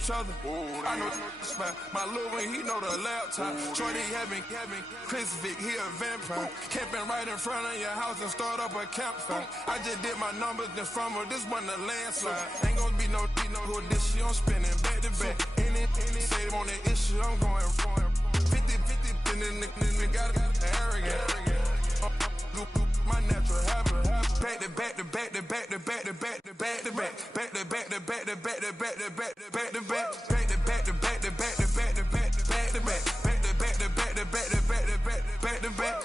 each other. I know spot. My little one, he know the laptop. Shorty having Chris Vick, he a vampire. Camping right in front of your house and start up a campfire. I just did my numbers then from her. This one a landslide. Ain't gonna be no who this shit. I'm spinning back to back. Any say on that issue, I'm going 50-50. And then the got arrogant. My natural habit. Back to back to back to back to back to back to back to back. Back to back to back to back to back to back to back to back. Back to back to back to back to back to back to back to back. Back to back to back to back to back to back to back.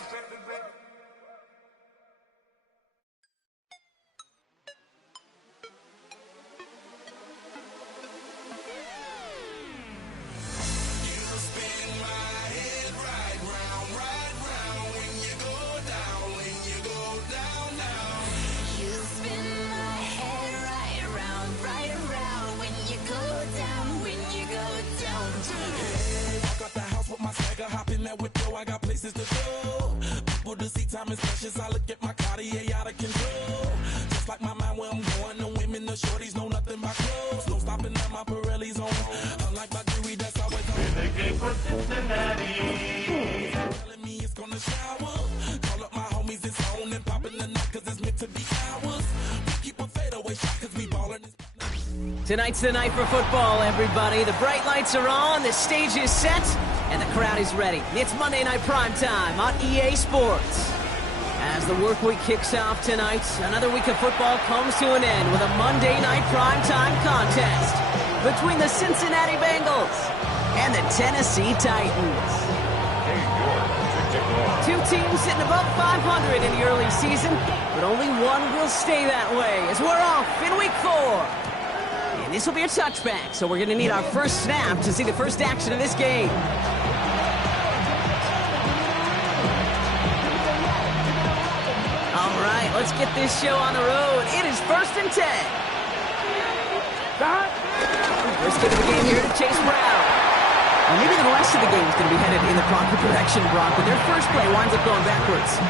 I got places to go. People to see, time is precious. I look at my Cartier out of control. Just like my mind where I'm going. The women, the shorties know nothing about clothes. No stopping at my Pirelli's on. Unlike my jewelry that's always on. In the game for Cincinnati. Telling me it's gonna shower. Call up my homies, it's on and popping the night cause it's meant to be ours. We keep a fadeaway shot cause we ballin'. Tonight's the night for football, everybody. The bright lights are on, the stage is set, and the crowd is ready. It's Monday Night Primetime on EA Sports. As the work week kicks off tonight, another week of football comes to an end with a Monday Night Primetime contest between the Cincinnati Bengals and the Tennessee Titans. Two teams sitting above 500 in the early season, but only one will stay that way as we're off in Week 4. And this will be a touchback, so we're going to need our first snap to see the first action of this game. All right, let's get this show on the road. It is 1st and 10. First kick of the game here to Chase Brown. Well, maybe the rest of the game is going to be headed in the proper direction, Brock, but their first play winds up going backwards.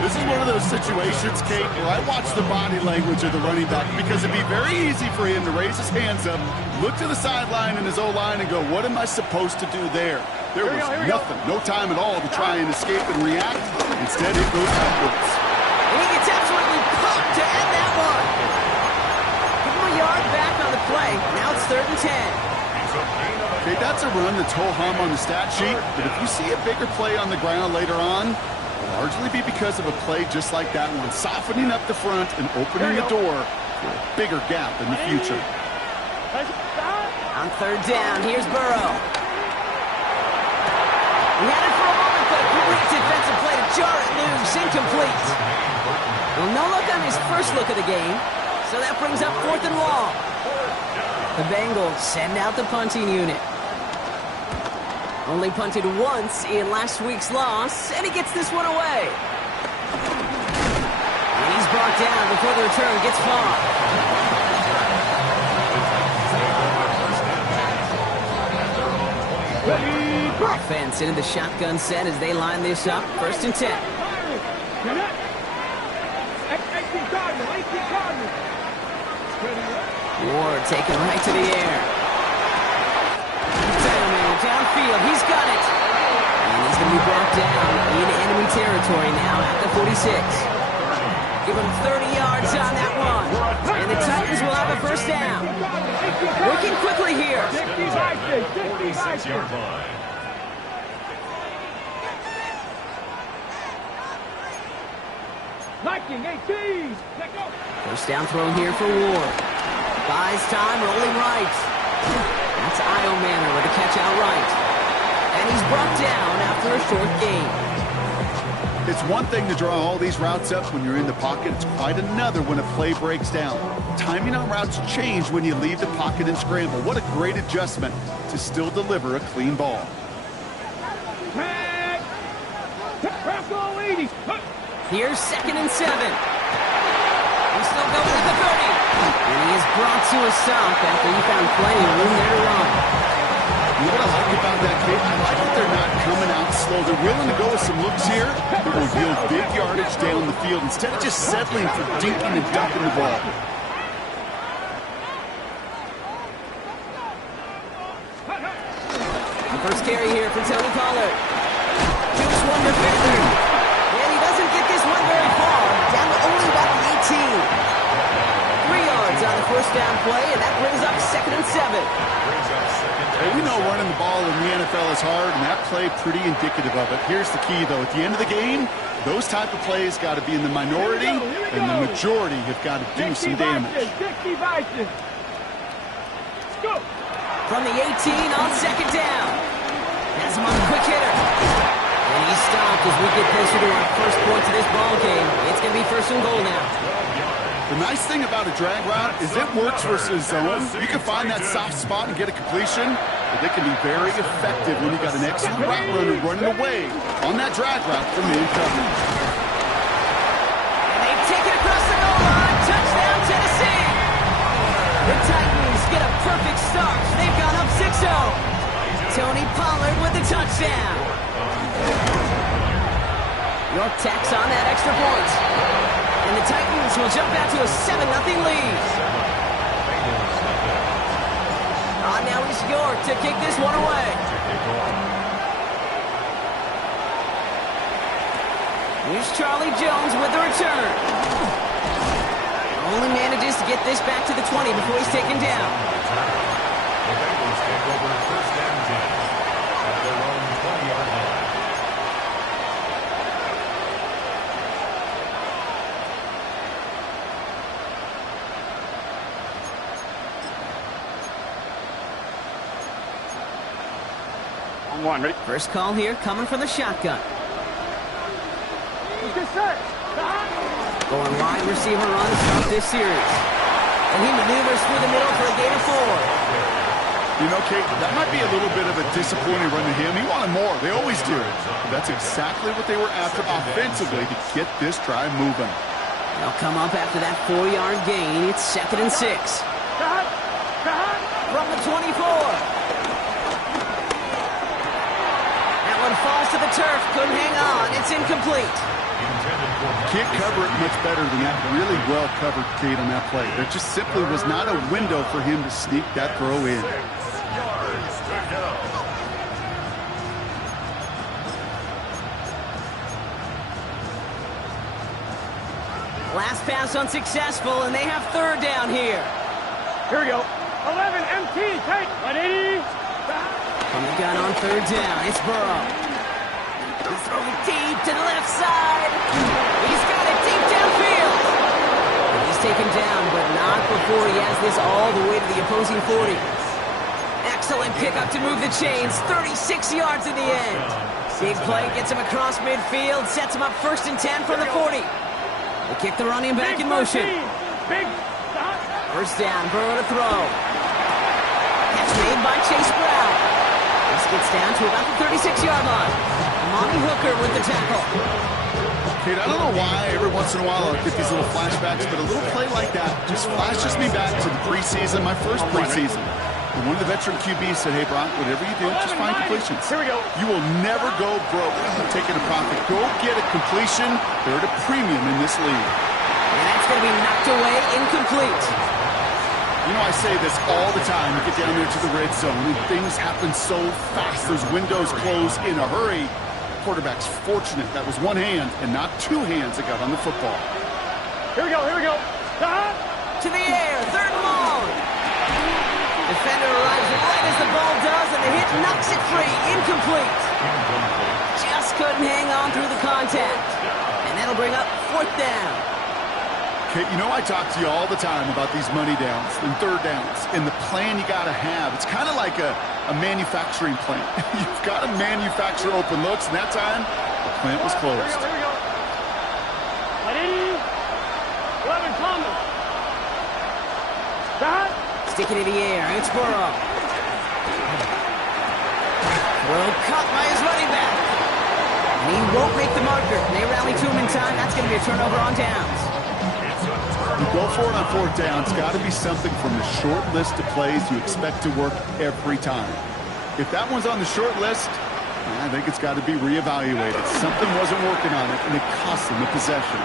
This is one of those situations, Kate, where I watch the body language of the running back because it'd be very easy for him to raise his hands up, look to the sideline in his O-line and go, what am I supposed to do there? There was nothing, no time at all to try and escape and react. Instead, it goes backwards. And he gets absolutely pumped to end that one. Give him a yard back on the play. Now it's 3rd and 10. Okay, that's a run that's ho-hum on the stat sheet, but if you see a bigger play on the ground later on, largely be because of a play just like that one, softening up the front and opening the door for a bigger gap in the future. On 3rd down, here's Burrow. He had it for a moment, but a great defensive play to jar it loose, incomplete. Well, no look on his first look of the game, so that brings up 4th and long. The Bengals send out the punting unit. Only punted once in last week's loss, and he gets this one away. And he's brought down before the return gets far. Offense into the shotgun set as they line this up. 1st and 10. Ward taken right to the air. Downfield, he's got it. And he's going to be brought down in enemy territory now at the 46. Give him 30 yards on that one. And the Titans will have a first down. Working quickly here. 46-yard line. First down thrown here for Ward. Buys time, rolling right. That's Io Manor with a catch outright. And he's brought down after a short gain. It's one thing to draw all these routes up when you're in the pocket. It's quite another when a play breaks down. Timing on routes change when you leave the pocket and scramble. What a great adjustment to still deliver a clean ball. Here's 2nd and 7. He's still going with the 30. And he is brought to a stop after he found plenty of room there to run. You know what I like about that, Kate? I like that they're not coming out slow. They're willing to go with some looks here that will yield big yardage down the field instead of just settling for dinking and ducking the ball. First carry here for Tony Pollard. Shoots one defender. And he doesn't get this one very far. Down to only about the 18. 3 yards on the first down play, and that brings up 2nd and 7. Hey, we know running the ball in the NFL is hard, and that play pretty indicative of it. Here's the key, though. At the end of the game, those type of plays got to be in the minority, and the majority have got to do some damage. From the 18 on 2nd down. Has him on the quick hitter. And he's stopped as we get closer to our first point to this ball game. It's going to be 1st and goal now. The nice thing about a drag route is it works versus zone. You can find that soft spot and get a completion, but they can be very effective when you got an excellent route runner running away on that drag route from man coverage. And they take it across the goal line. Touchdown, Tennessee. The Titans get a perfect start. They've gone up 6-0. Tony Pollard with the touchdown. York tacks on that extra point. And the Titans will jump out to a 7-0 lead. Now it's York to kick this one away. Here's Charlie Jones with the return. Only manages to get this back to the 20 before he's taken down. The Bengals take over 1st and 10 at their own 20-yard line. One, ready? First call here coming from the shotgun. Going wide receiver run to start this series. And he maneuvers through the middle for a gain of 4. You know, Kate, that might be a little bit of a disappointing run to him. He wanted more. They always do. But that's exactly what they were after offensively to get this drive moving. They'll come up after that 4-yard gain. It's 2nd and 6. From the 24. Falls to the turf, couldn't hang on, it's incomplete. Can't cover it much better than that. Really well covered, Kate, on that play. There just simply was not a window for him to sneak that throw in. Last pass unsuccessful, and they have 3rd down here. Here we go. 11 MT, tight, 180. From the gun on 3rd down, it's Burrow. He's throwing deep to the left side. He's got it deep downfield. And he's taken down, but not before he has this all the way to the opposing 40. Excellent pickup to move the chains. 36 yards in the end. Big play gets him across midfield, sets him up 1st and 10 from the 40. They kick the running back in motion. First down, Burrow to throw. Catch made by Chase Brown. This gets down to about the 36-yard line. Monty Hooker with the tackle. Kate, I don't know why every once in a while I'll get these little flashbacks, but a little play like that just flashes me back to the preseason, my first preseason. And one of the veteran QBs said, hey, Brock, whatever you do, just find completions. Here we go. You will never go broke taking a profit. Go get a completion. They're at a premium in this league. And that's going to be knocked away, incomplete. You know, I say this all the time. You get down there to the red zone, and things happen so fast. Those windows close in a hurry. Quarterback's fortunate that was one hand and not 2 hands that got on the football. Here we go, here we go. To the air, 3rd and long. Defender arrives right as the ball does, and the hit knocks it free, incomplete. Just couldn't hang on through the contact. And that'll bring up 4th down. Okay, you know I talk to you all the time about these money downs and 3rd downs and the plan you got to have. It's kind of like a manufacturing plant. You've got to manufacture open looks, and that time, the plant was closed. Here we go. 11 Thomas. Stick it in the air, it's Burrow. Throw cut by his running back. And he won't make the marker. They rally to him in time. That's going to be a turnover on downs. You go for it on 4th down. It's got to be something from the short list of plays you expect to work every time. If that one's on the short list, I think it's got to be reevaluated. Something wasn't working on it, and it cost him the possession.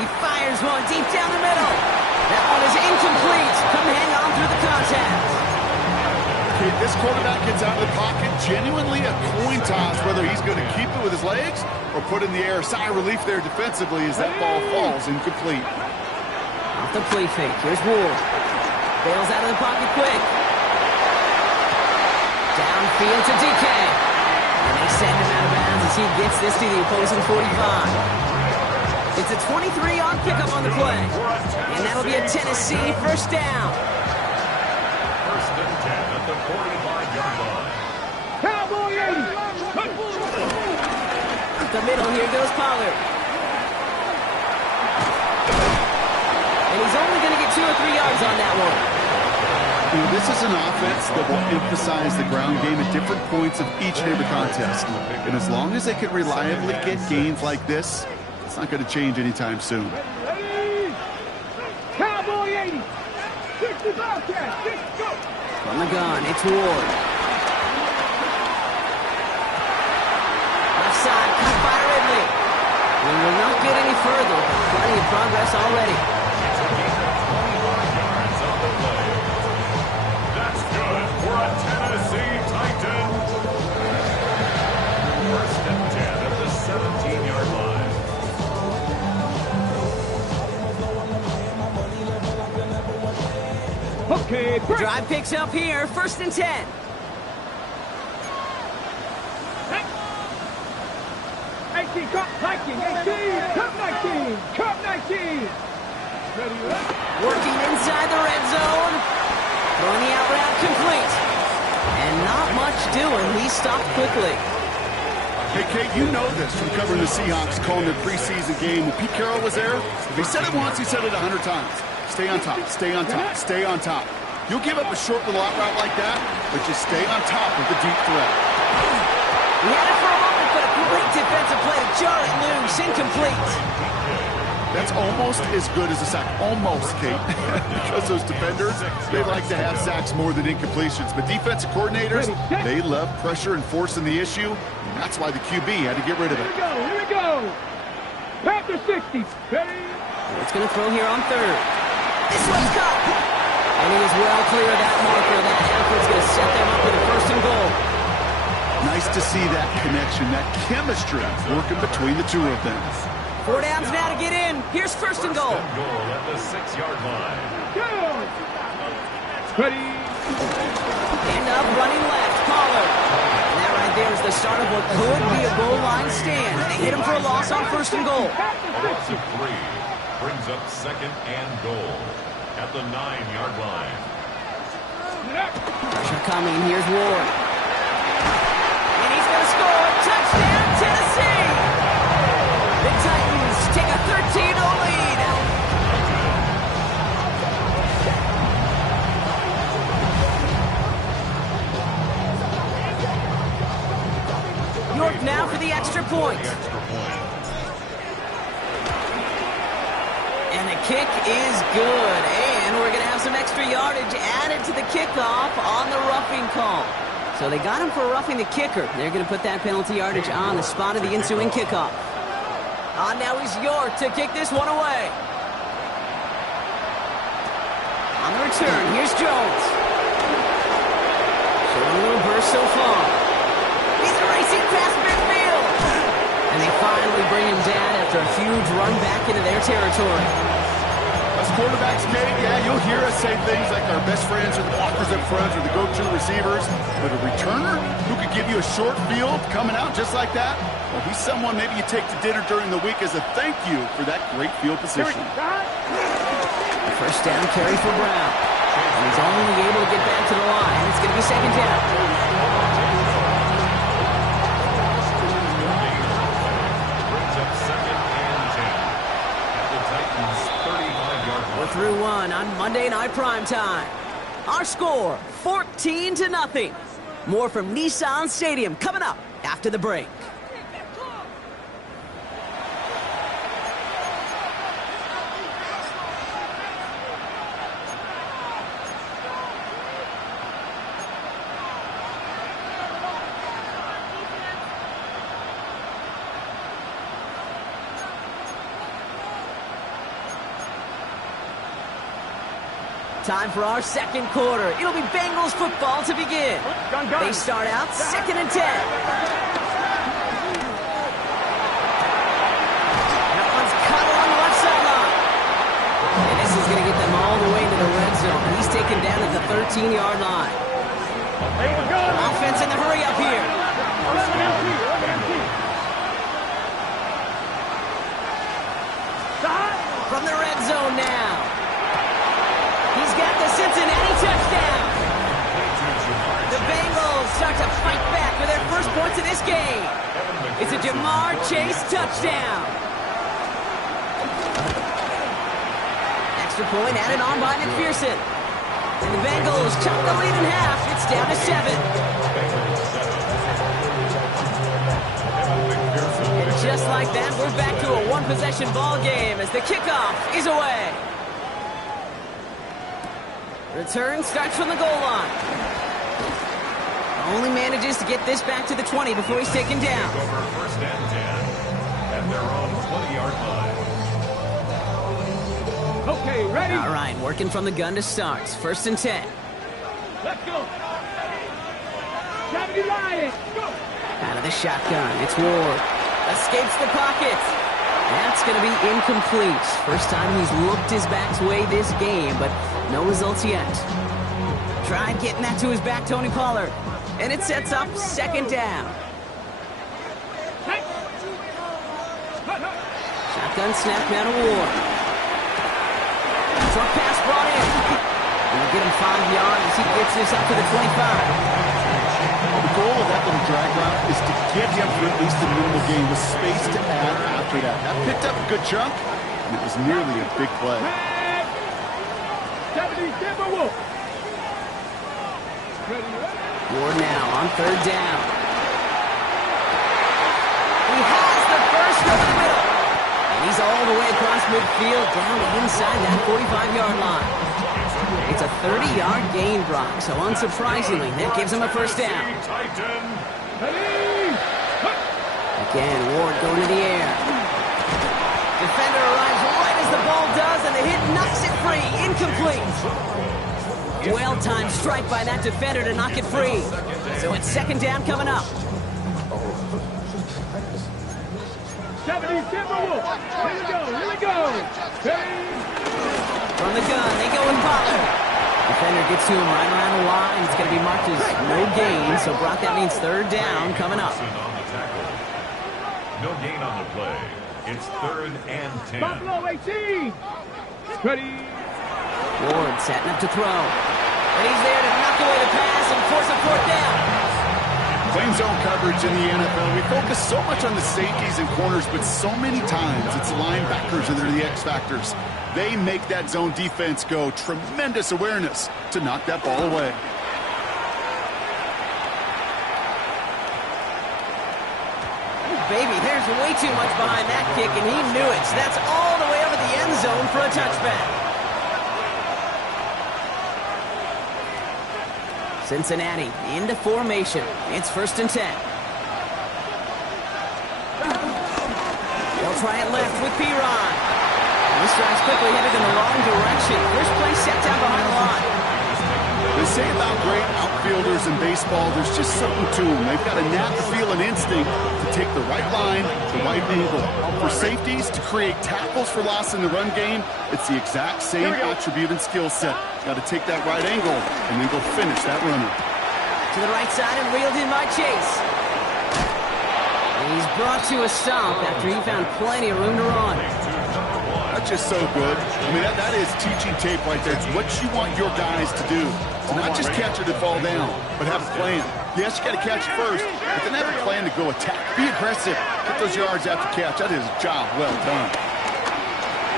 He fires one deep down the middle. That one is incomplete. Couldn't hang on through the contact. Okay, this quarterback gets out of the pocket genuinely a coin toss whether he's going to keep it with his legs or put in the air. Sigh of relief there defensively as that ball falls incomplete. Off the play fake. Here's Ward. Bails out of the pocket quick. Downfield to DK. And they send him out of bounds as he gets this to the opposing 45. It's a 23-yard pickup on the play. And that'll be a Tennessee first down. First and 10 at the 45-yard line. Cowboy 80. Up the middle, here goes Pollard. And he's only going to get 2 or 3 yards on that one. This is an offense that will emphasize the ground game at different points of each and every contest. And as long as they can reliably get gains like this, it's not going to change anytime soon. Cowboy 80. 60 Bobcats. 6 go. From the gun, it's Ward. Left side, cut by Ridley. We will not get any further, but plenty of progress already. That's good for a Tennessee Titan. First and 10 at the 17-yard line. Okay, break. Drive picks up here, first and 10. Cup 19, 18, Cup 19, Cup 19. Ready, Working inside the red zone. Throwing the out route complete. And not much doing. He stopped quickly. Hey, Kate, you know this from covering the Seahawks, calling their preseason game. When Pete Carroll was there, if he said it once, he said it 100 times. Stay on top, stay on top, stay on top. You'll give up a short little out route like that, but just stay on top of the deep threat. He had it for a moment, but a great defensive play to jar it loose. Incomplete. That's almost as good as a sack. Almost, Kate. Because those defenders, they like to have sacks more than incompletions. But defensive coordinators, they love pressure and forcing the issue. That's why the QB had to get rid of it. Here we go. Panther 60. Ready? It's going to throw here on third. This one's caught. And he is well clear of that marker. That effort's going to set them up with a first and goal. Nice to see that connection, that chemistry working between the two of them. 4 downs now to get in. Here's first and goal. First and goal at the 6-yard line. Go. Ready? End up running left. Pollard. And that right there is the start of what could be a goal line stand. They hit him for a loss on first and goal. A loss of 3 brings up second and goal at the 9-yard line. Pressure coming. Here's Ward. And he's going to score. Touchdown, Tennessee. The Titans take a 13-0 lead. York now for the extra point. And the kick is good. And we're going to have some extra yardage added to the kickoff on the roughing call. So they got him for roughing the kicker. They're going to put that penalty yardage on the spot of the ensuing kickoff. On now is York to kick this one away. On the return, here's Jones. Showing a little burst so far. He's racing past midfield. And they finally bring him down after a huge run back into their territory. As quarterbacks, Kate, yeah, you'll hear us say things like our best friends are the blockers up front or the go-to receivers. But a returner who could give you a short field coming out just like that, well, he's someone maybe you take to dinner during the week as a thank you for that great field position. First down carry for Brown. And he's only able to get back to the line. It's going to be second down. Brings up second and 10 at the Titans' 35-yard line. We're through one on Monday Night Primetime. Our score, 14-0. More from Nissan Stadium coming up after the break. Time for our second quarter. It'll be Bengals football to begin. They start out 2nd and 10. That one's cut along the left sideline. And this is going to get them all the way to the red zone. He's taken down at the 13-yard line. Offense in the hurry up here. 11 empty. From the red zone now. He's got the Cincinnati touchdown. The Bengals start to fight back for their first points of this game. It's a Jamar Chase touchdown. Extra point added on by McPherson. And the Bengals chop the lead in half. It's down to 7. And just like that, we're back to a one-possession ball game as the kickoff is away. Return starts from the goal line. Only manages to get this back to the 20 before he's taken down. Over 1st and 10 at their own 20-yard line. Okay, ready? All right, working from the gun to start. 1st and 10. Let's go. 70 Lions. Go. Out of the shotgun, it's Ward. Escapes the pocket. That's going to be incomplete. First time he's looked his back's way this game, but no results yet. Tried getting that to his back, Tony Pollard. And it sets up 2nd down. Shotgun snap now to Ward. Short pass brought in. And we'll get him 5 yards as he gets this up to the 25. The goal of that little drag route is to get him for at least a minimal gain with space to add after that. That picked up a good chunk, and it was nearly a big play. 70 Denver Wolf. Ward now on 3rd down. He has the first over the middle. And he's all the way across midfield down inside that 45-yard line. It's a 30-yard gain, Brock, so unsurprisingly, that gives him a 1st down. Again, Ward going to the air. Defender arrives right as the ball does, and the hit knocks it free. Incomplete. Well-timed strike by that defender to knock it free. So it's 2nd down coming up. 70 Denver Wolf. Here we go. From the gun, they go with Pollard. Defender gets to him right around the line. It's going to be marked as no gain. So, Brock, that means 3rd down coming up. No gain on the play. It's 3rd and 10. Buffalo 18. Ready. Ward setting up to throw. And he's there to knock away the pass and force a 4th down. Playing zone coverage in the NFL, we focus so much on the safeties and corners, but so many times it's linebackers that are the X factors. They make that zone defense go. Tremendous awareness to knock that ball away. Baby, there's way too much behind that kick, and he knew it. So that's all the way over the end zone for a touchback. Cincinnati into formation. It's 1st and 10. They'll try it left with Piron. This drive's quickly headed in the wrong direction. First play set down behind the line. They say about great outfielders in baseball, there's just something to them. They've got a knack, feel, and instinct to take the right line, the right angle. For safeties, to create tackles for loss in the run game, it's the exact same attribute and skill set. Got to take that right angle and then go finish that runner. To the right side and reeled in by Chase. And he's brought to a stop after he found plenty of room to run. That's just so good. I mean, that is teaching tape right there. It's what you want your guys to do. To not just catch it and fall down, but have a plan. Yes, you got to catch it first, but then have a plan to go attack. Be aggressive. Get those yards after catch. That is a job well done.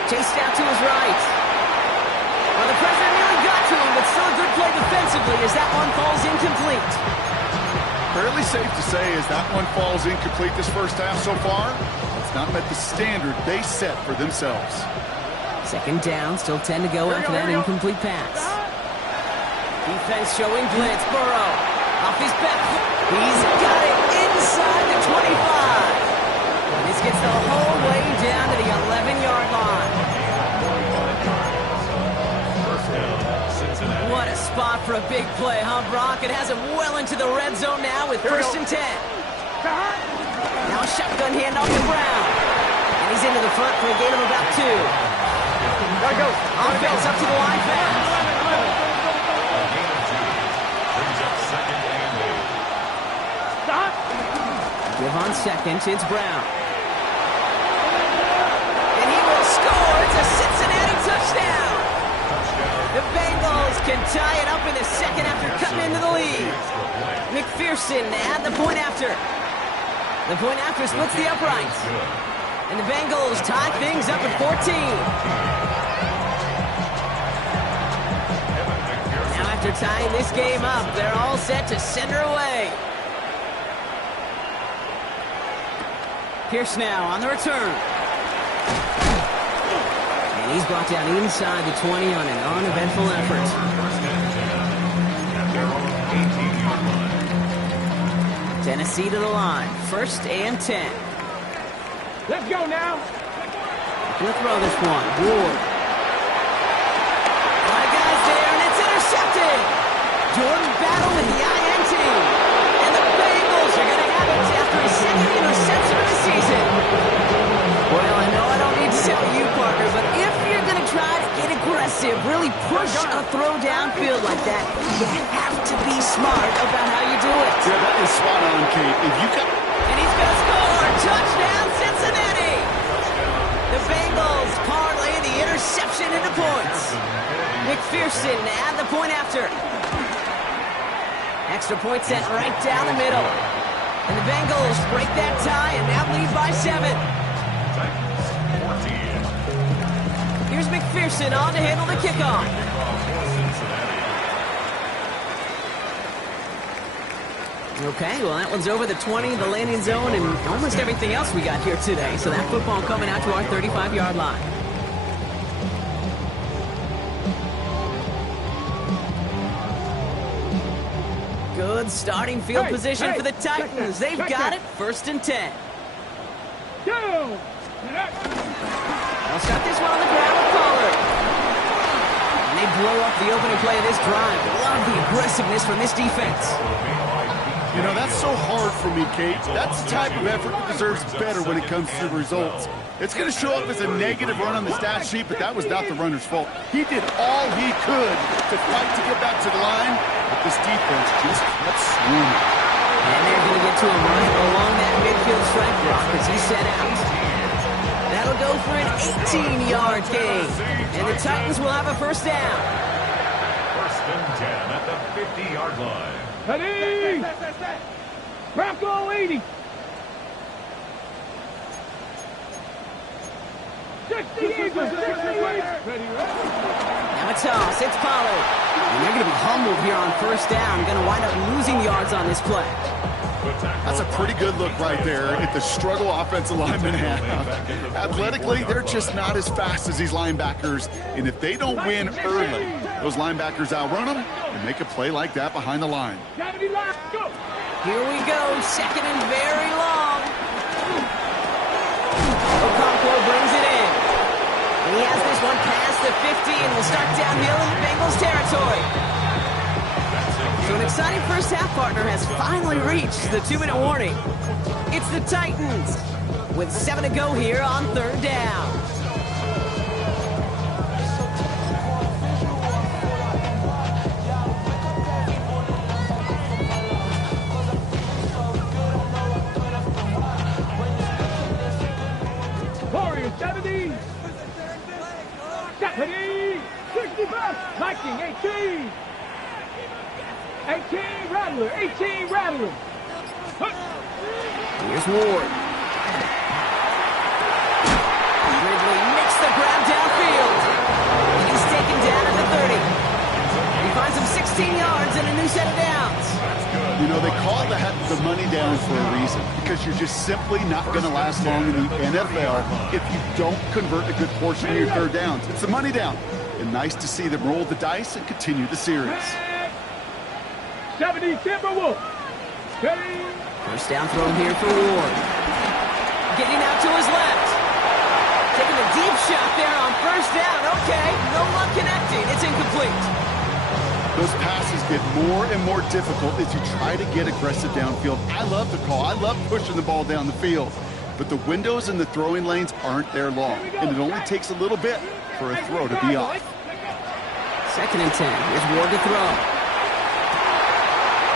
Chased out to his right. Well, the pressure nearly got to him, but still a good play defensively as that one falls incomplete. Fairly safe to say as that one falls incomplete this first half so far. It's not met the standard they set for themselves. 2nd down, still 10 to go after that incomplete pass. Defense showing blitz. Burrow off his back. He's got it inside the 25. And this gets the whole way down to the 11-yard line. First down, a spot for a big play, huh, Brock? It has him well into the red zone now with first and 10. Now a shotgun handoff to Brown. And he's into the front for a gain of about 2. Offense up to the line fast. Give on second, it's Brown. And he will score. It's a Cincinnati touchdown. The Bengals can tie it up in the second after cutting into the lead. McPherson at the point after. The point after splits the uprights. And the Bengals tie things up at 14. Now after tying this game up, they're all set to send her away. Pierce now on the return. And he's brought down inside the 20 on an uneventful effort. Tennessee to the line. First and 10. Let's go now. He'll throw this one. Ward. A lot of guys there, and it's intercepted. Jordan Battle with the INT. And the Bengals are going to have it after his second interception of the season. Well, I know I don't need to tell you, Parker, but if you're going to try to get aggressive, really push a throw downfield like that, you have to be smart about how you do it. Yeah, that is spot on, Kate. If you got... And he's going to score. Touchdown, Cincinnati. The Bengals parlay the interception into points. McPherson at the point after. Extra point sent right down the middle. And the Bengals break that tie and now lead by 7. Here's McPherson on to handle the kickoff. Okay, well that one's over the 20, the landing zone, and almost everything else we got here today. So that football coming out to our 35-yard line. Good starting field position for the Titans. They've got it. First and 10. Go! They'll start this one on the ground with Pollard. And they blow up the opening play of this drive. Love the aggressiveness from this defense. You know, that's so hard for me, Kate. That's the type of effort that deserves better when it comes to the results. It's going to show up as a negative run on the stat sheet, but that was not the runner's fault. He did all he could to fight to get back to the line, but this defense just kept swarming. And they're going to get to him right along that midfield strike block as he set out. That'll go for an 18-yard gain. And the Titans will have a first down. First and 10 at the 50-yard line. Ready! Bronco 80! 60 Eagles! 60 Ready, Now a toss. It's Pollard. And they're going to be humbled here on first down. Going to wind up losing yards on this play. That's a pretty good look right there at the struggle offensive linemen have. Athletically, they're just not as fast as these linebackers. And if they don't win early, those linebackers outrun them and make a play like that behind the line. Here we go. Second and very long. Okonkwo brings it in. And he has this one past the 50 and will start downhill in Bengals territory. So an exciting first half, partner, has finally reached the 2-minute warning. It's the Titans with 7 to go here on third down. Warriors 70! 70! 65! Viking 18! 18 Rattler! 18 Rattler! Here's Ward. Ridley makes the grab downfield. And he's taken down at the 30. He finds him 16 yards and a new set of downs. You know, they call the money down for a reason, because you're just simply not going to last long in the NFL if you don't convert a good portion of your third downs. It's the money down. And nice to see them roll the dice and continue the series. 70 Timberwolves! Ready? First down throw here for Ward. Getting out to his left. Taking a deep shot there on first down. Okay, no luck connecting. It's incomplete. Those passes get more and more difficult as you try to get aggressive downfield. I love the call. I love pushing the ball down the field. But the windows in the throwing lanes aren't there long, and it only takes a little bit for a throw to be off. 2nd and 10. Here's Ward to throw.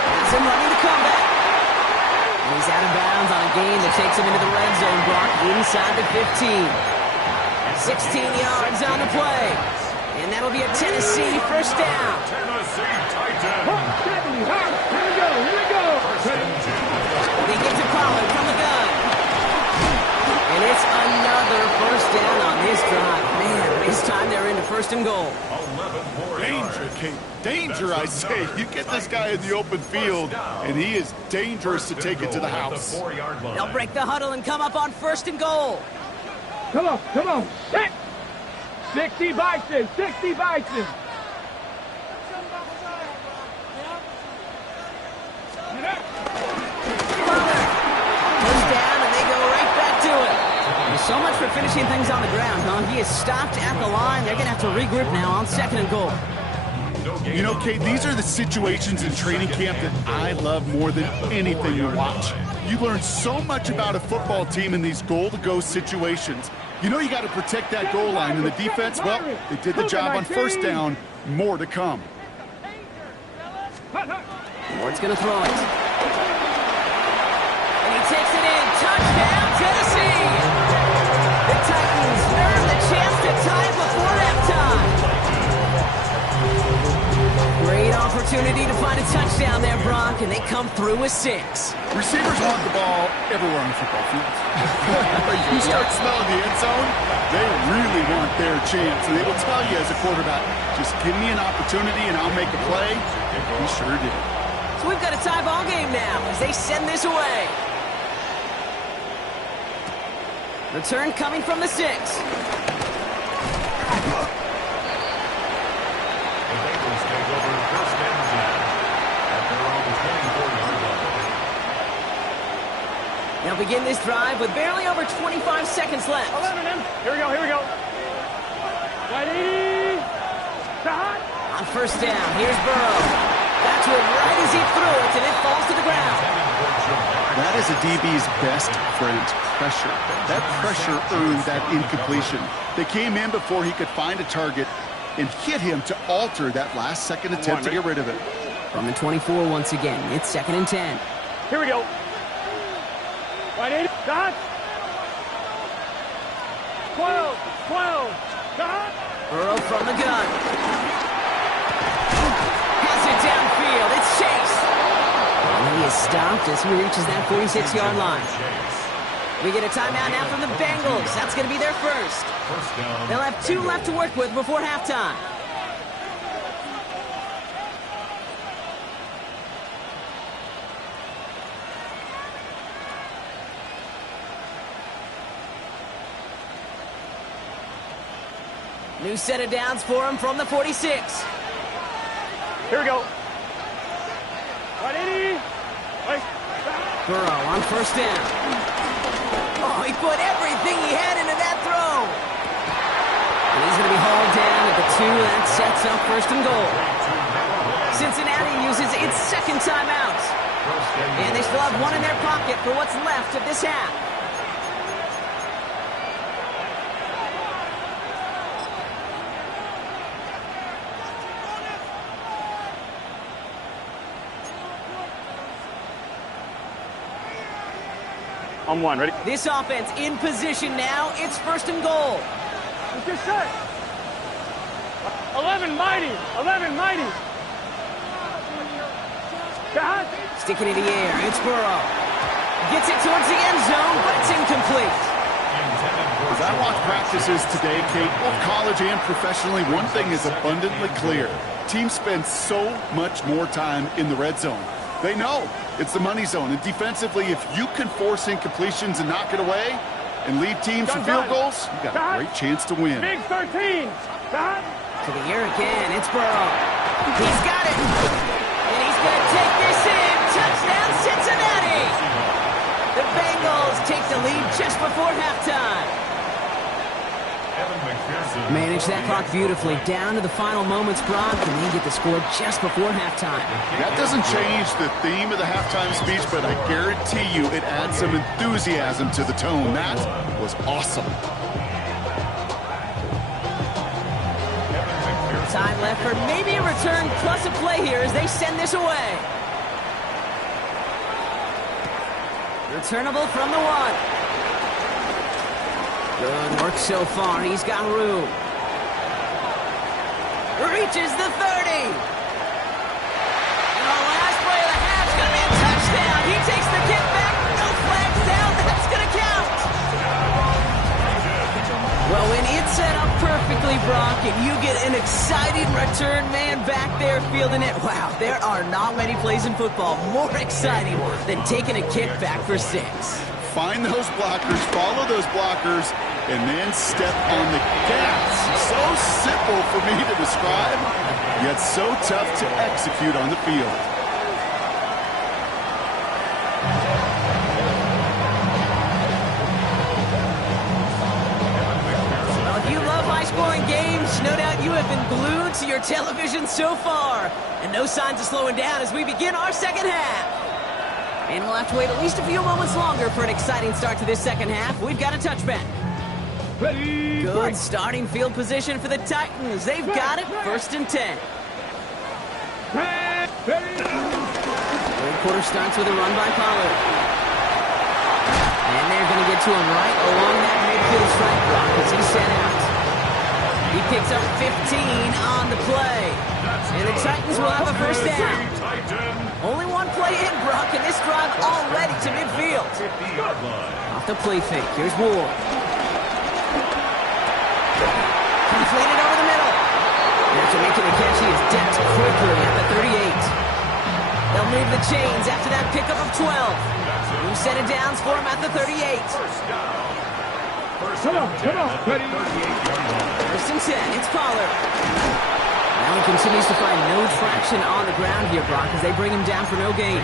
Has him running the comeback. And he's out of bounds on a gain that takes him into the red zone block inside the 15. 16 yards on the play. And that'll be a Tennessee first down. Tennessee Titans. Here we go. They get to Pollard from the gun. And it's another first down on this drive. Man, this time they're into 1st and goal. 11 Danger, Kate. Danger, I say. You get this guy in the open field, and he is dangerous to take it to the house. They'll break the huddle and come up on 1st and goal. Come on. 60 Bison. First down, and they go right back to it. And so much for finishing things on the ground, huh? He is stopped at the line. They're going to have to regroup now on 2nd and goal. You know, Kate, these are the situations in training camp that I love more than anything to watch. You learn so much about a football team in these goal-to-go situations. You know you got to protect that goal line, and the defense, well, they did the job on 1st down. More to come. Ward's going to throw it. And he takes it in. Touchdown, Tennessee! The Titans earn the chance to tie it before halftime. Great opportunity to find a touchdown there, Brock, and they come through with 6. Receivers want the ball everywhere on the football field. You start smelling the end zone, they really want their chance. And they will tell you as a quarterback, just give me an opportunity and I'll make a play. He sure did. So we've got a tie ball game now as they send this away. Return coming from the 6. They'll begin this drive with barely over 25 seconds left. 11. Here we go. Right 80. On 1st down, here's Burrow. That's it right as he threw it, and it falls to the ground. That is a DB's best friend, pressure. That pressure earned that incompletion. They came in before he could find a target and hit him to alter that last-second attempt to get rid of it. From the 24 once again, it's 2nd and 10. Here we go. Right 80. 12. Burrow from the gun. Has it downfield. It's Chase. And he is stopped as he reaches that 46-yard line. We get a timeout now from the Bengals. That's going to be their first. They'll have 2 left to work with before halftime. New set of downs for him from the 46. Here we go. Right 80. Burrow on 1st down. Oh, he put everything he had into that throw. And he's going to be hauled down at the 2. That sets up 1st and goal. Cincinnati uses its 2nd timeout. And they still have 1 in their pocket for what's left of this half. On 1, ready? This offense in position now. It's 1st and goal. Just set. 11 mighty. Sticking in the air. It's Burrow. Gets it towards the end zone, but it's incomplete. As I watch practices today, Kate, both college and professionally, one thing is abundantly clear. Teams spend so much more time in the red zone. They know it's the money zone. And defensively, if you can force incompletions and knock it away and lead teams to field goals, you got a great chance to win. Big 13. To the air again. It's Burrow. He's got it. And he's going to take this in. Touchdown, Cincinnati. The Bengals take the lead just before halftime. Manage that clock beautifully. Down to the final moments, Brock, and they get the score just before halftime. That doesn't change the theme of the halftime speech, but I guarantee you it adds some enthusiasm to the tone. That was awesome. Time left for maybe a return plus a play here as they send this away. Returnable from the 1. Good work so far. He's got room. Reaches the 30. And the last play of the half's going to be a touchdown. He takes the kick back. No flags down. That's going to count. Well, when it's set up perfectly, Brock, and you get an exciting return man back there fielding it, wow, there are not many plays in football more exciting than taking a kick back for 6. Find those blockers, follow those blockers, and then step on the gas. So simple for me to describe, yet so tough to execute on the field. Well, if you love high-scoring games, no doubt you have been glued to your television so far. And no signs of slowing down as we begin our second half. And we'll have to wait at least a few moments longer for an exciting start to this second half. We've got a touchback. Ready, Good fight. starting field position for the Titans. They've got it, 1st and 10. Ready. Third quarter starts with a run by Pollard. And they're going to get to him right along that midfield strike block as he's set out. He picks up 15 on the play. And the Titans will have a first down. Only one play in, Brock, and this drive already to midfield. Off the play fake. Here's Ward. Completed over the middle. And after making the catch, he is decked quickly at the 38. They'll move the chains after that pickup of 12. New set of downs for him at the 38. Come on. Ready. 1st and 10. It's Pollard. Now he continues to find no traction on the ground here, Brock, as they bring him down for no gain.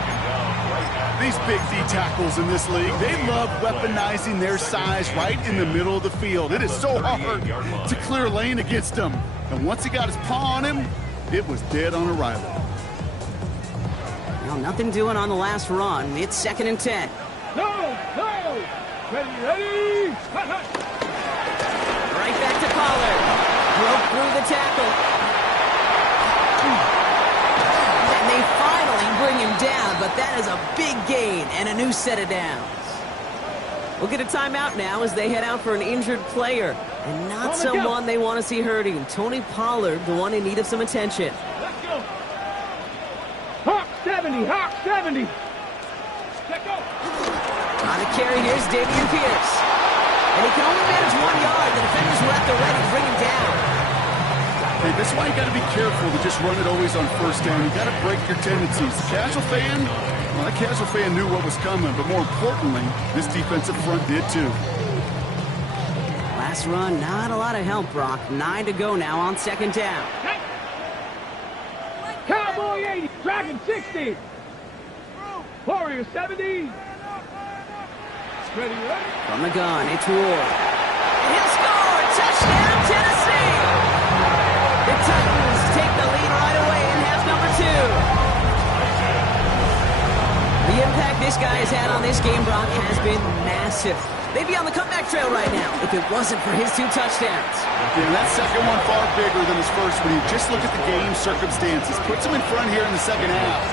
These big D tackles in this league, they love weaponizing their size right in the middle of the field. It is so hard to clear lane against them. And once he got his paw on him, it was dead on arrival. Well, nothing doing on the last run. It's 2nd and 10. No. Ready. Right back to Pollard. Broke through the tackle. And they finally bring him down, but that is a big gain and a new set of downs. We'll get a timeout now as they head out for an injured player. And not someone they want to see hurting. Tony Pollard, the one in need of some attention. Let's go. Hawk 70. Let go. On the carry, here's Dameon Pierce. And he can only manage 1 yard. The defenders were at the ready to bring him down. Hey, this is why you got to be careful to just run it always on 1st down. You got to break your tendencies. The casual fan, well, that casual fan knew what was coming, but more importantly, this defensive front did too. Last run, not a lot of help, Brock. 9 to go now on 2nd down. Cowboy 80. Dragon 60. Warrior 70. Ready. From the gun, it's Ward. And he'll score! Touchdown, Tennessee! The Titans take the lead right away in half number 2. The impact this guy has had on this game, Brock, has been massive. They'd be on the comeback trail right now if it wasn't for his 2 touchdowns. Yeah, that second one far bigger than his first when you just look at the game circumstances. Puts him in front here in the second half.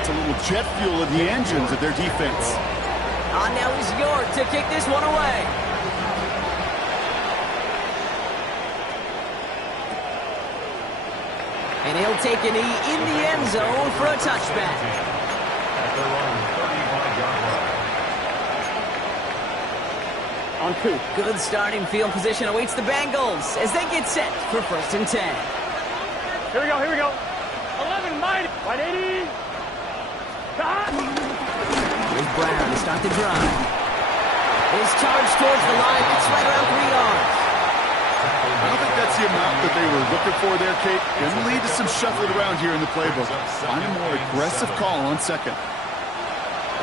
Puts a little jet fuel in the engines of their defense. On now is York to kick this one away. And he'll take a knee in the end zone for a touchback. At their own 35-yard line. On 2. Good starting field position awaits the Bengals as they get set for 1st and 10. Here we go. 11 mighty. 180. Here's Brown to start the drive. His charge towards the line. It's right around 3 yards. I don't think that's the amount that they were looking for there, Kate. Going to lead to some shuffling around here in the playbook. Find a more aggressive call on 2nd.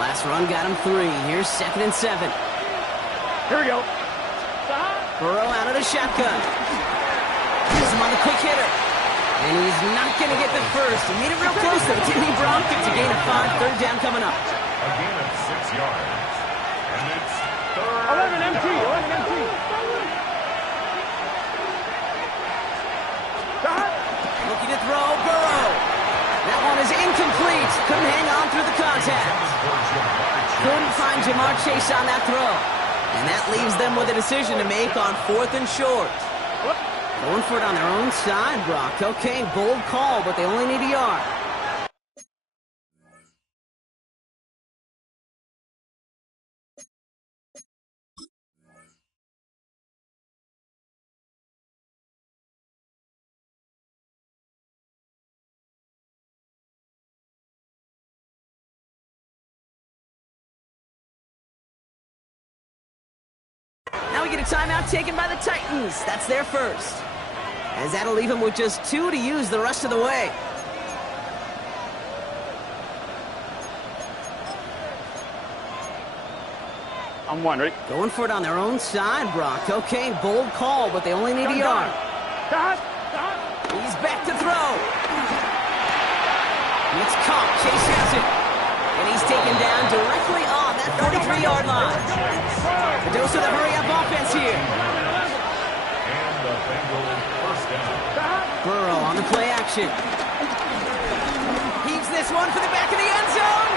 Last run got him 3. Here's 2nd and 7. Here we go. Burrow out of the shotgun. Here's him on the quick hitter. And he's not going to get the first. He made it real close, though, didn't he, Brock? It's a gain of 5, third down coming up. A gain of 6 yards. And it's third 11 MT, 11 MT. Looking to throw, Burrow. That one is incomplete. Couldn't hang on through the contact. Couldn't find Jamar Chase on that throw. And that leaves them with a decision to make on 4th and short. Going for it on their own side, Brock. Okay, bold call, but they only need a yard. Now we get a timeout taken by the Titans. That's their first. As that'll leave them with just 2 to use the rest of the way. I'm one, ready? Going for it on their own side, Brock. Okay, bold call, but they only need a yard. He's back to throw. It's caught. Chase has it. And he's taken down directly on that 43-yard line. A dose of the hurry-up offense here. and the Bengals first down. Burrow on the play action. Heaves this one for the back of the end zone.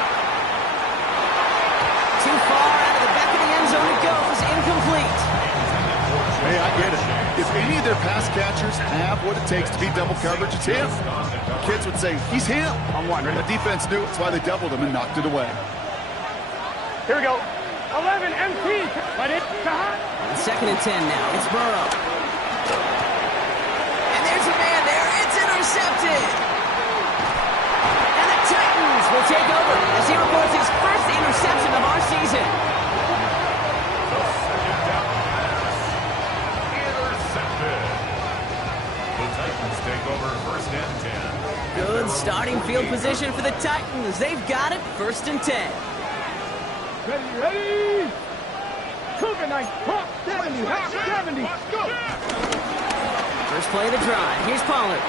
Too far out of the back of the end zone it goes. Incomplete. Hey, I get it. If any of their pass catchers have what it takes to beat double coverage, it's him. Kids would say, he's him. I'm one, ready? The defense knew it. That's why they doubled him and knocked it away. Here we go. 11 MT. Let it. On 2nd and 10 now. It's Burrow. And there's a man there. It's intercepted. And the Titans will take over as he records his first interception of our season. The second down pass. Intercepted. The Titans take over first and 10. Good starting field position for the Titans. They've got it. 1st and 10. Ready, ready. Cougar night. Hawk 70. Hawk 70. Let's go. First play of the drive. Here's Pollard.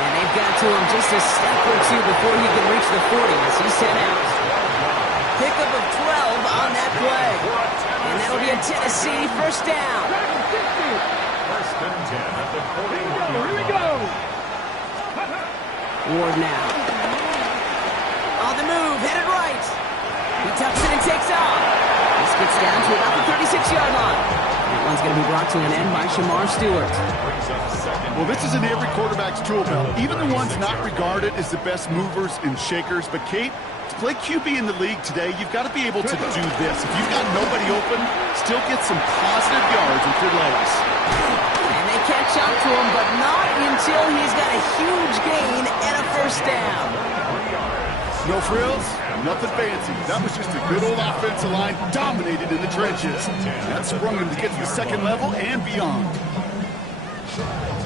And they've got to him just a step or two before he can reach the 40 as he's sent out. Pickup of 12 on that play. And that'll be a Tennessee first down. First and 10 at the 41. Here we go. Ward now. On the move, headed right. He tucks it and takes off. This gets down to about the 36-yard line. That one's going to be brought to an end by Shamar Stewart. Well, this is in every quarterback's tool belt. Even the ones not regarded as the best movers and shakers. But, Kate, to play QB in the league today, you've got to be able to do this. If you've got nobody open, still get some positive yards with your legs. And they catch up to him, but not until he's got a huge gain and a first down. No frills, nothing fancy. That was just a good old offensive line dominated in the trenches. That sprung him to get to the second level and beyond.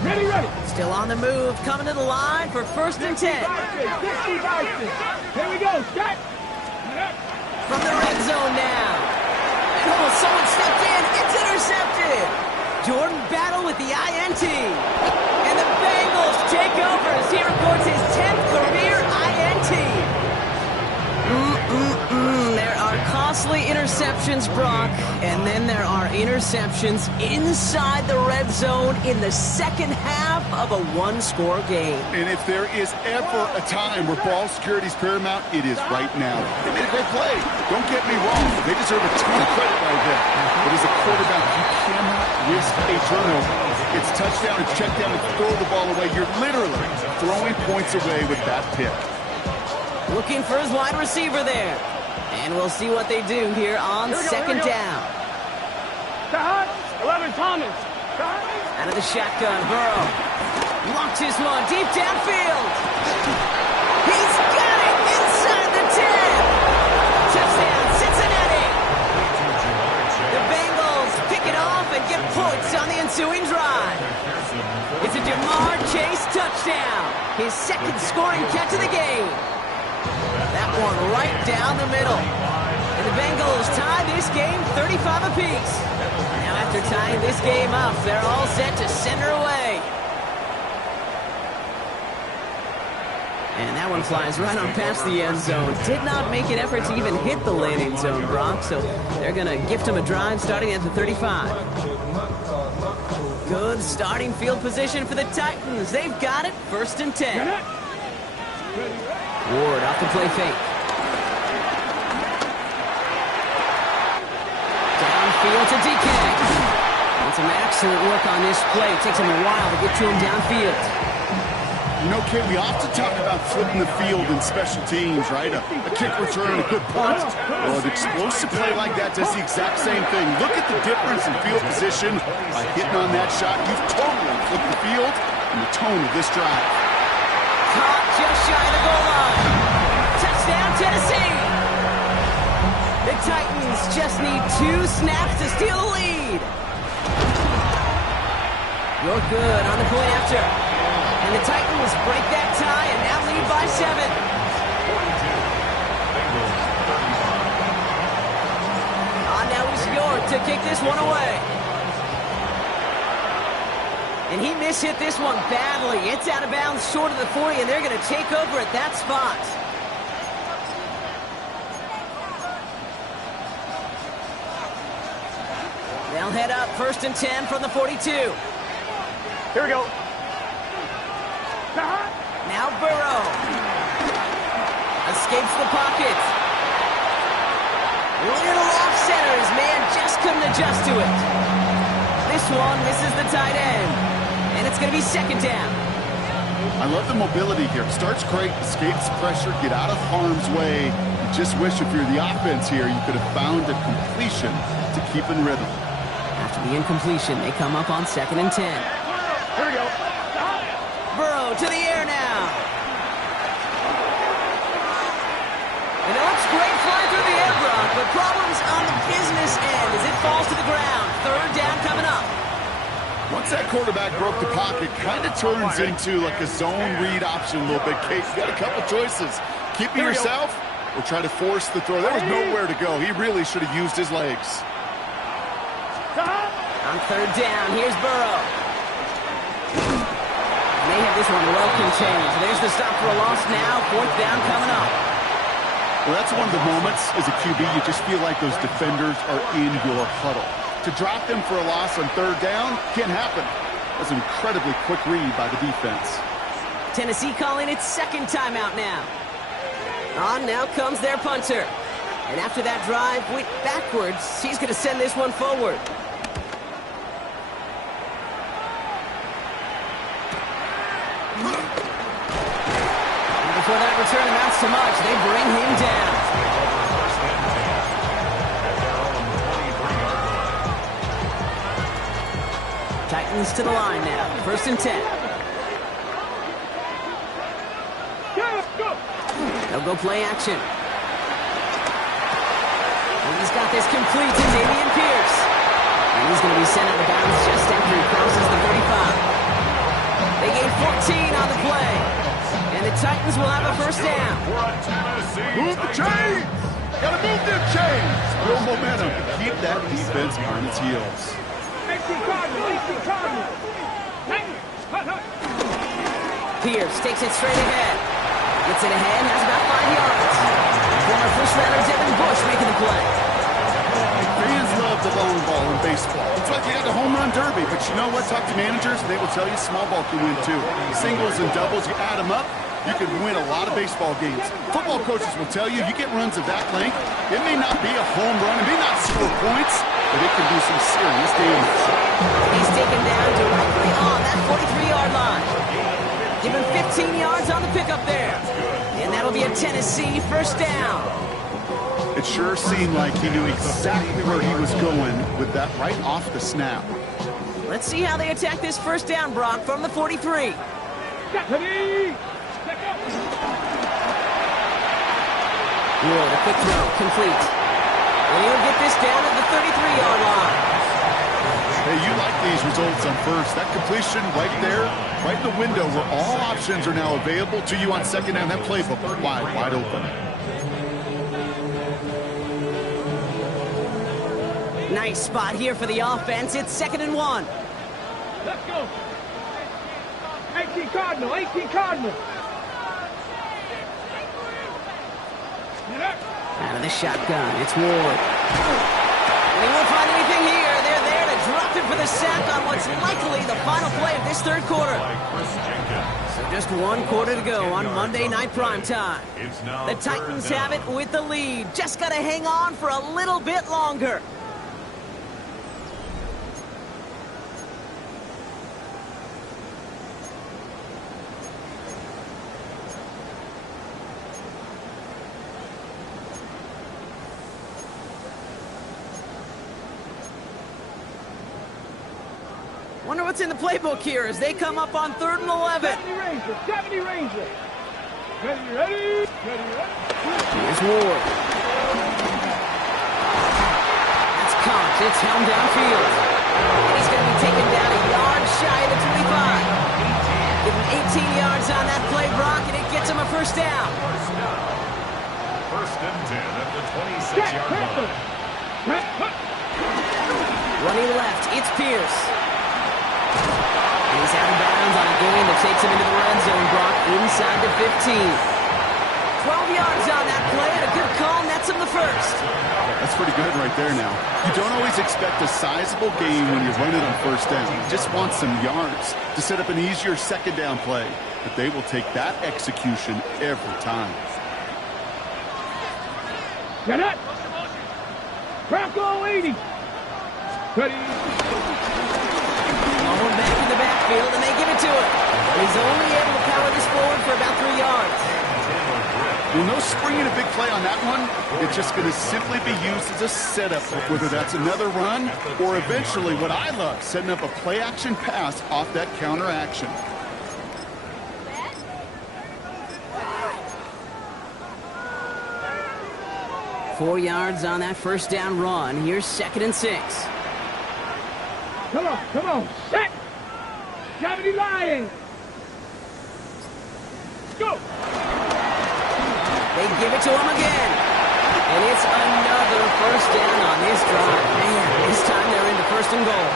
Ready, ready. Still on the move, coming to the line for 1st and 10. 60 Here we go. Set. From the red zone now. And someone stepped in. It's intercepted. Jordan Battle with the INT. And the Bengals take over as he records his 10th career INT. There are costly interceptions, Brock, and then there are interceptions inside the red zone in the second half of a one-score game. And if there is ever a time where ball security is paramount, it is right now. They made a great play. Don't get me wrong. They deserve a ton of credit right there. But as a quarterback, you cannot risk a turnover. It's touchdown, it's check down, it's throw the ball away. You're literally throwing points away with that pick. Looking for his wide receiver there. And we'll see what they do here on second down. 11 Thomas. Out of the shotgun, Burrow. Launches his one deep downfield. He's got it inside the 10. Touchdown, Cincinnati. The Bengals pick it off and get points on the ensuing drive. It's a Jamar Chase touchdown. His second scoring catch of the game. That one right down the middle. And the Bengals tie this game 35 apiece. after tying this game up. They're all set to send her away. And that one flies right on past the end zone. Did not make an effort to even hit the landing zone, Brock. So they're going to gift him a drive starting at the 35. Good starting field position for the Titans. They've got it. 1st and 10. Ward off the play fake. Downfield to DK. And some excellent work on this play. It takes him a while to get to him downfield. You know, Kate, we often talk about flipping the field in special teams, right? A kick return, a good punt. Well, an explosive play like that does the exact same thing. Look at the difference in field position. By hitting on that shot, you've totally flipped the field and the tone of this drive. Caught just shy of the goal line. Touchdown, Tennessee. The Titans just need 2 snaps to steal the lead. You're good on the point after. And the Titans break that tie and now lead by 7. Now it's York to kick this one away. And he mishit this one badly. It's out of bounds short of the 40, and they're going to take over at that spot. They'll head up 1st and 10 from the 42. Here we go. Now Burrow. Escapes the pocket. Little off center. His man just couldn't adjust to it. This one misses the tight end. And it's going to be 2nd down. I love the mobility here. Starts great, escapes pressure, get out of harm's way. You just wish if you're the offense here, you could have found a completion to keep in rhythm. After the incompletion, they come up on 2nd and 10. Here we go. Burrow to the air now. And it looks great flying through the air, Brock, but problems on the business end as it falls to the ground. 3rd down coming up. Once that quarterback broke the pocket, kind of turns into like a zone read option a little bit. Kate, you got a couple choices. Keep it yourself or try to force the throw. There was nowhere to go. He really should have used his legs. On 3rd down, here's Burrow. And they have this one well contained. There's the stop for a loss now. 4th down coming up. Well, that's one of the moments as a QB, you just feel like those defenders are in your huddle. To drop them for a loss on 3rd down can't happen. That's an incredibly quick read by the defense. Tennessee calling its 2nd timeout now. On now comes their punter. And after that drive went backwards, she's going to send this one forward. And before that return amounts to much, they bring him down. Titans to the line now. 1st and 10. They'll go play action. And he's got this complete to Dameon Pierce. And he's going to be sent out of bounds just after he crosses the 35. They gain 14 on the play. And the Titans will have a 1st down. Move the chains! Gotta move them chains! Real momentum to keep that defense on its heels. Pierce takes it straight ahead. Gets it ahead, has about 5 yards. Former first-rounder Devin Bush making the play. Fans love the long ball in baseball. It's like you got the home run derby, but you know what? Talk to managers, they will tell you small ball can win too. Singles and doubles, you add them up, you can win a lot of baseball games. Football coaches will tell you, you get runs of that length, it may not be a home run, it may not score points, but it can do some serious damage. He's taken down directly on that 43-yard line. Give him 15 yards on the pickup there. And that'll be a Tennessee 1st down. It sure seemed like he knew exactly where he was going with that right off the snap. Let's see how they attack this 1st down, Brock, from the 43. Wood, a quick throw, complete. And he'll get this down at the 33-yard line. Hey, you like these results on 1st. That completion right there, right in the window where all options are now available to you on 2nd down. That playbook wide open. Nice spot here for the offense. It's 2nd and 1. Let's go. 18 Cardinal, 18 Cardinal. Out of the shotgun, it's Ward. And he won't find anything here. They're there to drop it for the sack on what's likely the final play of this third quarter. So just 1 quarter to go on Monday Night Primetime. The Titans have it with the lead. Just got to hang on for a little bit longer. Wonder what's in the playbook here as they come up on 3rd and 11. 70 Ranger. Ready. Here's Ward. That's Cox. It's helmed downfield. And he's going to be taken down a yard shy of the 25. Give him 18 yards on that play, Brock, and it gets him a first down. First and 10 at the 26-yard line. Running left, it's Pierce. He's out of bounds on a gain that takes him into the red zone, Brock, inside the 15. 12 yards on that play, and a good call nets him the first. That's pretty good right there now. You don't always expect a sizable gain when you run it on first down. You just want some yards to set up an easier second down play. But they will take that execution every time. Get it. Bronco 80. Ready. Going back in the backfield, and they give it to him. He's only able to power this forward for about 3 yards. Well, no springing a big play on that one. It's just going to simply be used as a setup, whether that's another run or eventually what I love, setting up a play-action pass off that counter action. Four yards on that first down run. Here's 2nd and 6. Come on. Set. 70 Lions. Go. They give it to him again. And it's another first down on this drive. Man, this time they're into 1st and goal.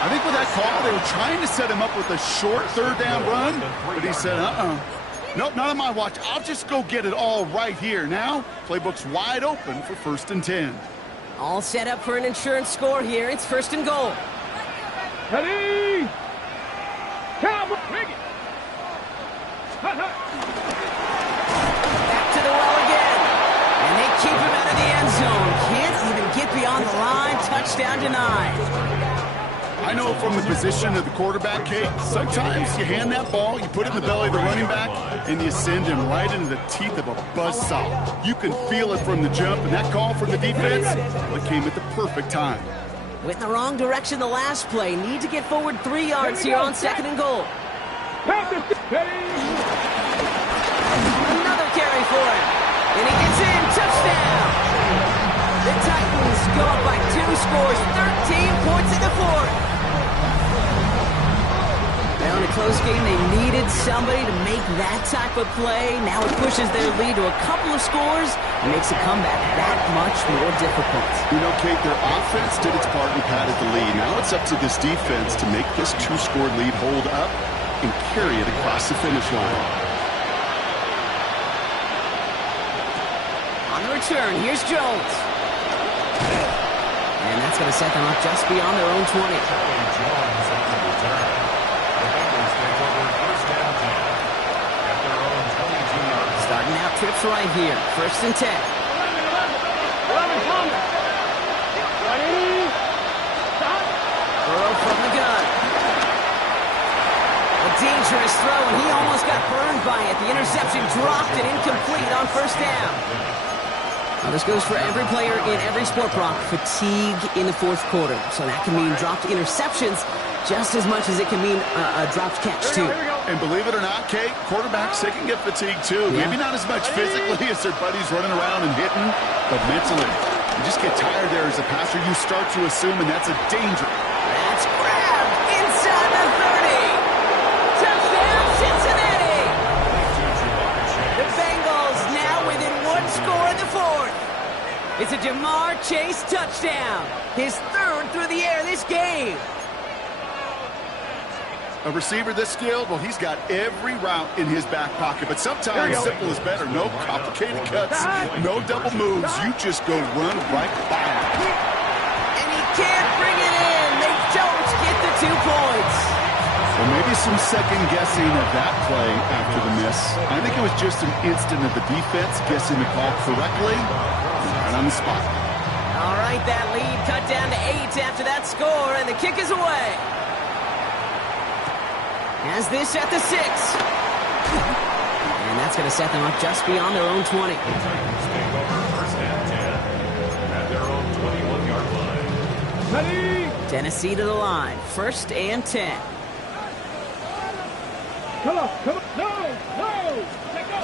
I think with that call, they were trying to set him up with a short 3rd down run, but he said, nope, not on my watch. I'll just go get it all right here. Now, playbook's wide open for 1st and 10. All set up for an insurance score here. It's 1st and goal. Ready. Cowboy. Bring it. Back to the well again. And they keep him out of the end zone. Can't even get beyond the line. Touchdown denied. I know from the position of the quarterback, Kate, sometimes you hand that ball, you put it in the belly of the running back, and you send him right into the teeth of a buzzsaw. You can feel it from the jump, and that call from the defense, it came at the perfect time. Went in the wrong direction the last play. Need to get forward 3 yards here on 2nd and goal. Another carry for him. And he gets in. Touchdown. The Titans go up by 2 scores, 13 points in the 4th. Now in a close game, they needed somebody to make that type of play. Now it pushes their lead to a couple of scores and makes a comeback that much more difficult. You know, Kate, their offense did its part and padded the lead. Now it's up to this defense to make this 2-score lead hold up and carry it across the finish line. On the return, here's Jones. And that's going to set them up just beyond their own 20. Starting out trips right here. 1st and 10. Burrow from the gun. A dangerous throw, and he almost got burned by it. The interception dropped and incomplete on 1st down. Now this goes for every player in every sport, Brock. Fatigue in the 4th quarter. So that can mean dropped interceptions just as much as it can mean a dropped catch, too. And believe it or not, Kate, quarterbacks, they can get fatigued, too. Yeah. Maybe not as much physically as their buddies running around and hitting, but mentally. You just get tired there as a passer. You start to assume, and that's a danger. That's grabbed inside the 30. Touchdown, Cincinnati. The Bengals now within 1 score in the 4th. It's a Jamar Chase touchdown. His third through the air this game. A receiver this skilled, well, he's got every route in his back pocket. But sometimes simple is better. No complicated cuts, no double moves. You just go run right by him. And he can't bring it in. They don't get the 2 points. Well, maybe some second guessing of that play after the miss. I think it was just an instant of the defense guessing the call correctly right on the spot. All right, that lead cut down to 8 after that score, and the kick is away. Has this at the 6. And that's going to set them up just beyond their own 20. First and 10 at their own 21-yard line. Ready? Tennessee to the line. First and 10. Come on. No. Let go.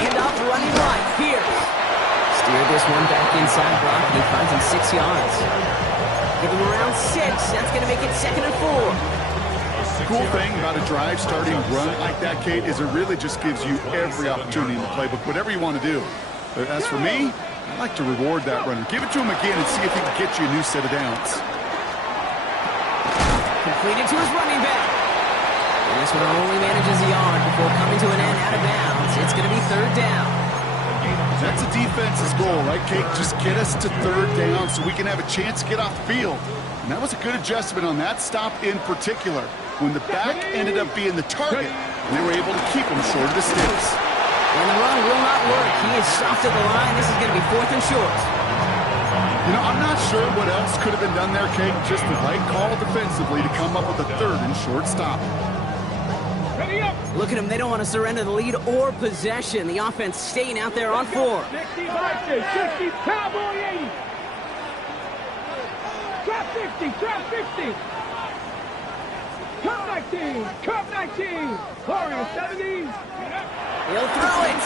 Hand off running right. Pierce. Steered this one back inside Brock, and he finds him 6 yards. Give him around 6. That's going to make it 2nd and 4. Cool thing about a drive starting run like that, Kate, is it really just gives you every opportunity in the playbook, whatever you want to do. But as for me, I like to reward that runner. Give it to him again and see if he can get you a new set of downs. Completed to his running back. And this one only manages a yard before coming to an end out of bounds. It's going to be 3rd down. That's a defense's goal, right, Kate? Just get us to 3rd down so we can have a chance to get off the field. And that was a good adjustment on that stop in particular, when the back ended up being the target, and they were able to keep him short of the sticks. And the run will not work. He is soft at the line. This is going to be 4th and short. You know, I'm not sure what else could have been done there, Kate. Just the right call defensively to come up with a 3rd and short stop. Ready up. Look at him. They don't want to surrender the lead or possession. The offense staying out there on 4. 60 boxes, 60, Cowboy 80. Trap 50. Cup 19. Warriors 70. He'll throw it.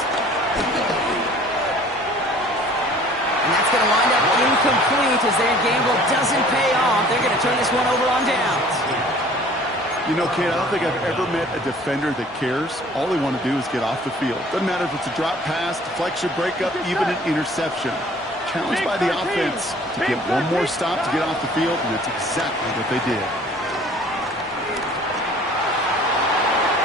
And that's going to wind up incomplete as their gamble doesn't pay off. They're going to turn this one over on downs. You know, Kate, I don't think I've ever met a defender that cares. All they want to do is get off the field. Doesn't matter if it's a drop pass, deflection, breakup, even an interception. Challenged by the offense to get one more stop to get off the field, and that's exactly what they did.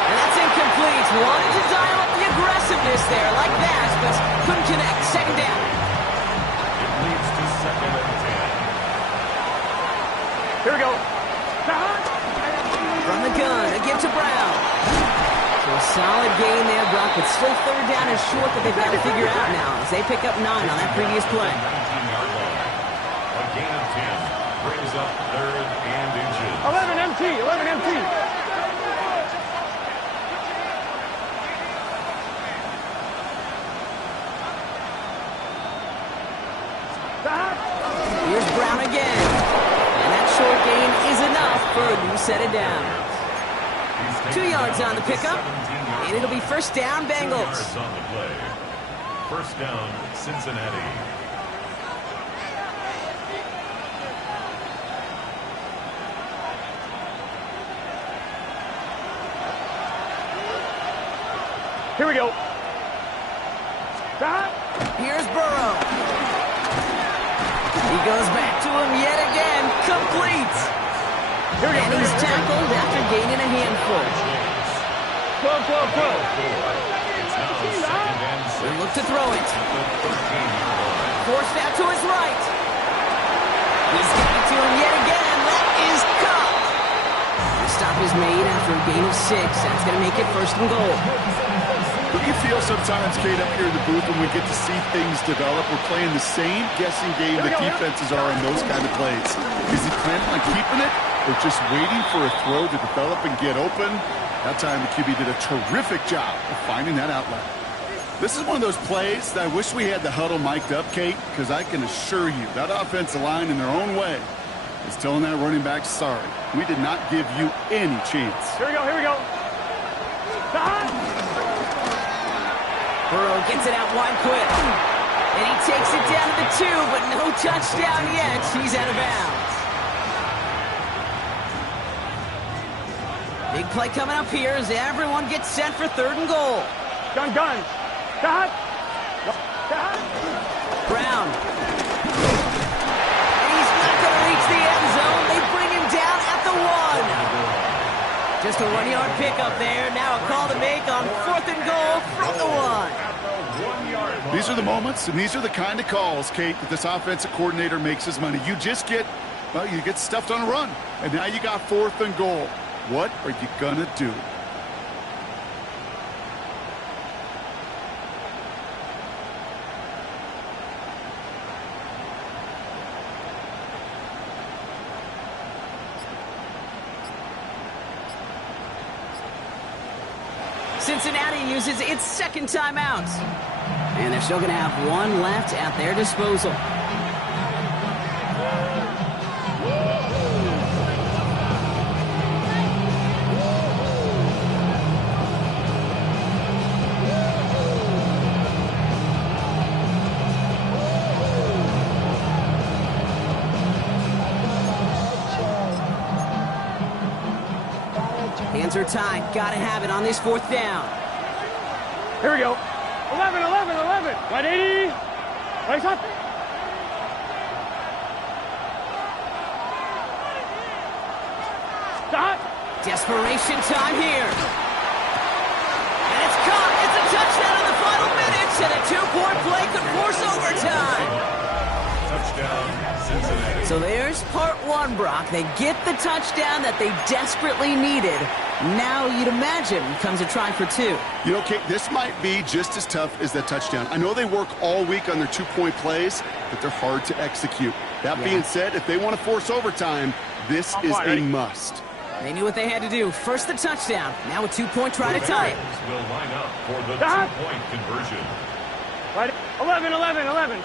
And that's incomplete. Wanted to dial up the aggressiveness there like that, but couldn't connect. 2nd down. It leads to 2nd and 10. Here we go. From the gun, a give to Brown. So a solid gain there, Brock, but still 3rd down and short that they've got to figure out now as they pick up 9 on that previous play. 19-yard line. A gain of 10 brings up 3rd and inches. 11 MT. Here's Brown again. And that short gain is enough for a new set of downs. 2 yards on the pickup, and it'll be 1st down, Bengals. 2 yards on the play. 1st down, Cincinnati. Here we go. Here's Burrow. He goes back to him yet again, complete. And he's tackled after gaining a handful. Go. It's now 2nd and 6. They look to throw it. Forced out to his right. He's got it to him yet again. That is caught. The stop is made after a gain of 6. That's going to make it 1st and goal. But you feel sometimes, Kate, up here in the booth when we get to see things develop, we're playing the same guessing game that defenses are in those kind of plays. Is he planning on keeping it or just waiting for a throw to develop and get open? That time the QB did a terrific job of finding that outlet. This is one of those plays that I wish we had the huddle mic'd up, Kate, because I can assure you that offensive line in their own way is telling that running back, sorry, we did not give you any chance. Here we go. Burrow gets it out wide quick. And he takes it down to the 2, but no touchdown yet. He's out of bounds. Big play coming up here as everyone gets set for 3rd and goal. Gun. Brown. And he's not going to reach the end zone. They bring him down at the 1. Just a 1-yard pickup there. Now a call to make on 4th and goal from the 1. These are the moments, and these are the kind of calls, Kate, that this offensive coordinator makes his money. You just get, well, you get stuffed on a run, and now you got 4th and goal. What are you going to do? Cincinnati uses its second timeout. And they're still going to have one left at their disposal. Hands are tied. Got to have it on this 4th down. Here we go. 11, 11, 11. 180. Race up. Stop. Desperation time here. And it's caught. It's a touchdown in the final minutes, and a 2-point play could force overtime. Touchdown, Cincinnati. So there's part 1, Brock. They get the touchdown that they desperately needed. Now you'd imagine comes a try for 2. You know, Kate, this might be just as tough as that touchdown. I know they work all week on their 2-point plays, but they're hard to execute. That being said, if they want to force overtime, this is a must. They knew what they had to do. First the touchdown. Now a 2-point try to tie it. Will line up for the 2-point conversion. 11, 11, 11.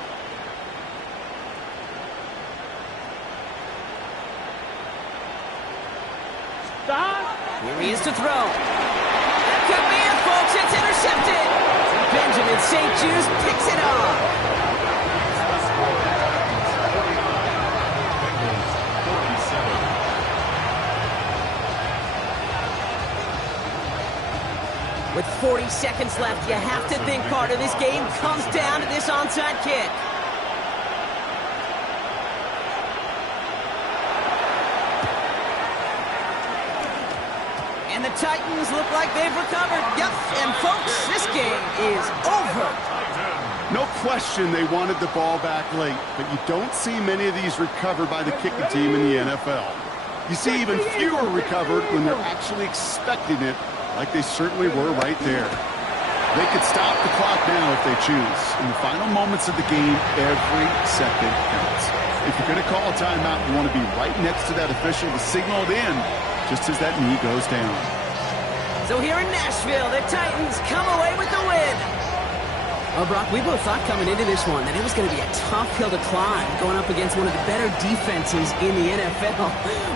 Stop. Here he is to throw. That could be it, folks. It's intercepted. Benjamin St. Juice picks it off. With 40 seconds left, you have to think part of this game comes down to this onside kick. And the Titans look like they've recovered. Yep, and folks, this game is over. No question they wanted the ball back late, but you don't see many of these recovered by the kicking team in the NFL. You see even fewer recovered when they're actually expecting it, like they certainly were right there. They could stop the clock now if they choose. In the final moments of the game, every second counts. If you're going to call a timeout, you want to be right next to that official to signal it in, just as that knee goes down. So here in Nashville, the Titans come away with the win. Well, Brock, we both thought coming into this one that it was going to be a tough hill to climb, going up against one of the better defenses in the NFL.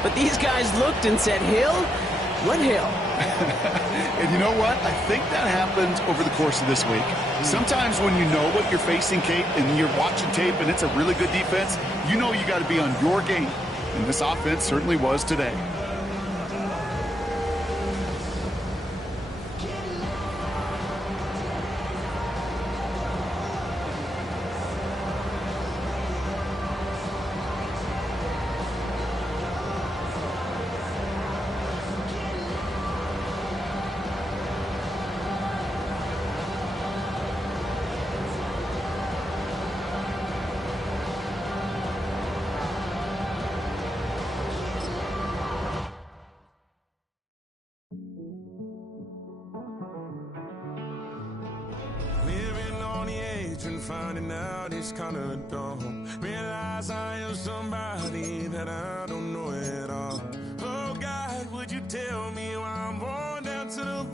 But these guys looked and said, Hill? What hill? And you know what? I think that happened over the course of this week. Sometimes when you know what you're facing, Kate, and you're watching tape and it's a really good defense, you know you got to be on your game. And this offense certainly was today. Finding out it's kind of dumb. Realize I am somebody that I